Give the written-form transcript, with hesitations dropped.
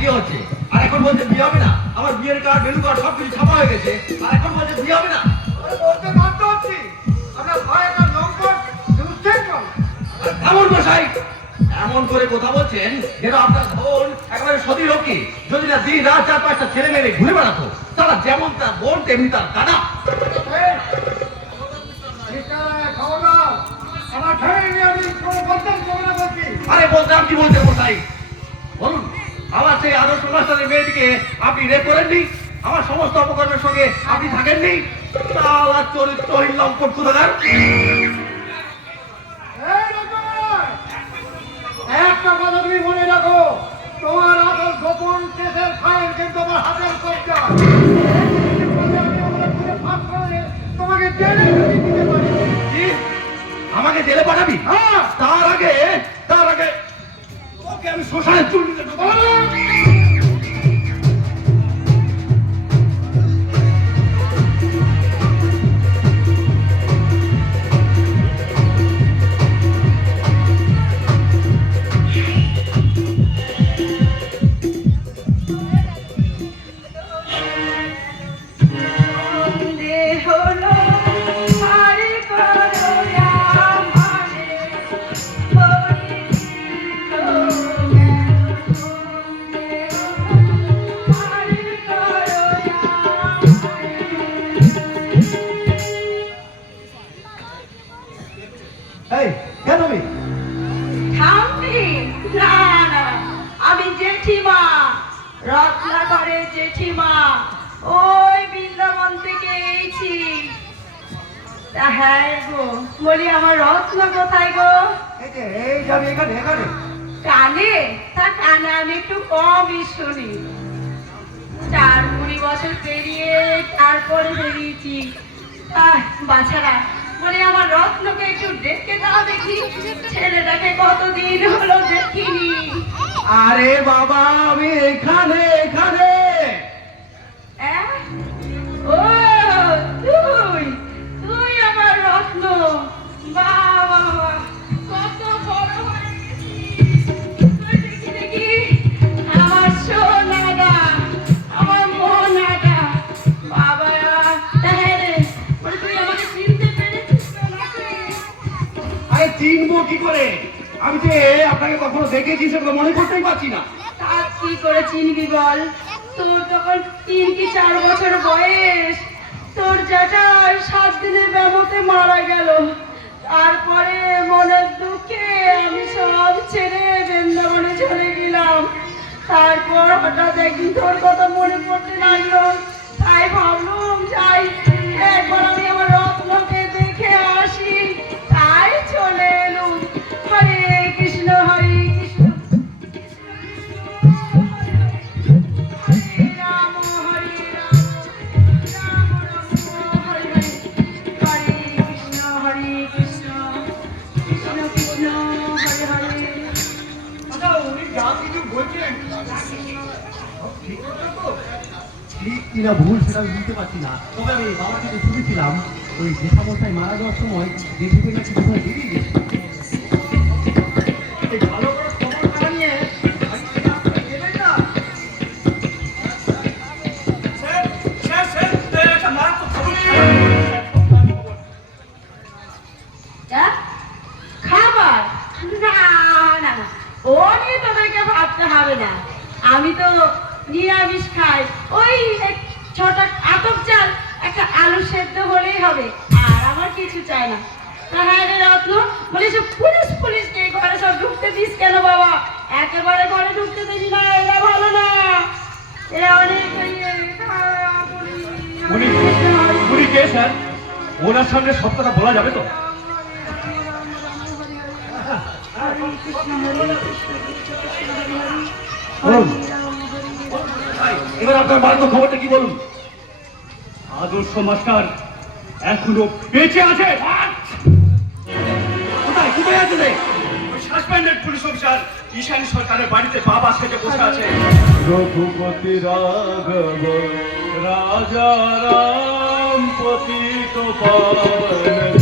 বিয়ে হচ্ছে, আর এখন বলছে বিয়ে হবে না। আমার বিয়ের কার্ড, ভ্যালু কার্ড সবকিছু ছাপা হয়ে গেছে, আর এখন বলছে বিয়ে হবে না। বলতে বাধ্য হচ্ছি, আমরা ভয় একটা নম্বর এমন মশাই এমন করে কথা বলছেন যেন আপনার বোন একেবারে সতী রক্ষী। যদি না দিন রাত 4-5টা ছেলে মেয়ে ঘুরে বেড়াতো, তারা যেমন তার বোন তেমনি তার দাদা। আরে বলতাম কি বলছেন মশাই, বলুন। আমার সেই আদর্শ মাস্টারের মেয়েটিকে আপনি রেপ করেননি, আমার সমস্ত অপকর্মের সঙ্গে আপনি থাকেননি। তার চরিত্রহীন লম্পট কোথাকার। একটা কথা তুমি মনে রাখো, তোমার আদর গোপন কেসের ফাইল কিন্তু আমার হাতের কবজা। তোমাকে জেলে দিতে পারি। আমাকে জেলে পাঠাবি? হ্যাঁ। তার আগে ওকে আমি শ্মশানে চুল দিতে ঢুকাবো। রত্নাকরের জেঠিমা, ওই বৃন্দাবন থেকে এইছি। হ্যাঁ গো, বলি আমার রত্ন কোথায় গো? এই যাবে এখানে এখানে কানে? তা কানে আমি একটু কমই শুনি। 4-20 বছর পেরিয়ে তারপরে বেরিয়েছি। বাছারা বলে আমার রত্নকে একটু ডেকে দাও দেখি, ছেলেটাকে কতদিন হলো দেখিনি। আরে বাবা, আমি এখানে এখানে। ও তুই আমার রত্ন, বাবা কত বড় হয়েছিস। দেখি দেখি আমার সোনাটা, আমার মনাটা। বাবা তাহলে তুই আমাকে চিনতে পেরেছিস? আরে চিনবো কি করে? আমি যে আপনাকে কখনো দেখেছি সেগুলো মনে করতেই পারছি না। তা কি করে চিনবি বল? তোর তখন 3 কি 4 বছর বয়স। তোর জ্যাঠা 7 দিনের ব্যামোতে মারা গেল। তারপরে মনের দুঃখে আমি সব ছেড়ে বৃন্দাবনে চলে গেলাম। তারপর হঠাৎ একদিন তোর কথা মনে পড়তে লাগলো, তাই ভাবলাম যাই একবার আমি আমার রত্নকে দেখে আসি, তাই চলে এলুম। হরে কৃষ্ণ হরে কৃষ্ণ, হরে রাম হরে রাম, রাম রাম হরে হরে, হরে কৃষ্ণ হরে কৃষ্ণ, কৃষ্ণ কৃষ্ণ হরে হরে। উনি যা কিছু বলছেন ঠিক কিনা ভুল সেটা আমি বুঝতে পারছি না। তবে আমি বাবা থেকে শুনেছিলাম ওই জেঠামশাই মারা যাওয়ার সময় জেঠুকে নাকি কোথায় বেরিয়ে গেছে। ভালো করে খবর না নিয়ে দেবেন না। খাবার না না না, ও নিয়ে তোদেরকে ভাবতে হবে না। আমি তো নিরামিষ খাই। ওই 6টা আতপ চাল, একটা আলু সেদ্ধ হলেই হবে, আর আমার কিছু চাই না। হ্যাঁ রে রত্ন, বলিস পুলিশ কে ঘরে সব ঢুকতে দিস কেন বাবা? একেবারে ঘরে ঢুকতে দিস না, এরা ভালো না। এরা অনেক উনি কে স্যার? ওনার সামনে সব কথা বলা যাবে তো? এবার আপনার বাড়ির খবরটা কি বলুন? আদর্শ মাস্টার এখনো বেঁচে আছে। কোথায় কোথায় আছে রে? সাসপেন্ডেড পুলিশ অফিসার ঈশানী সরকারের বাড়িতে বাবা সেজে বসে আছে। রঘুপতি রাঘব রাজা রাম পতিত পাবন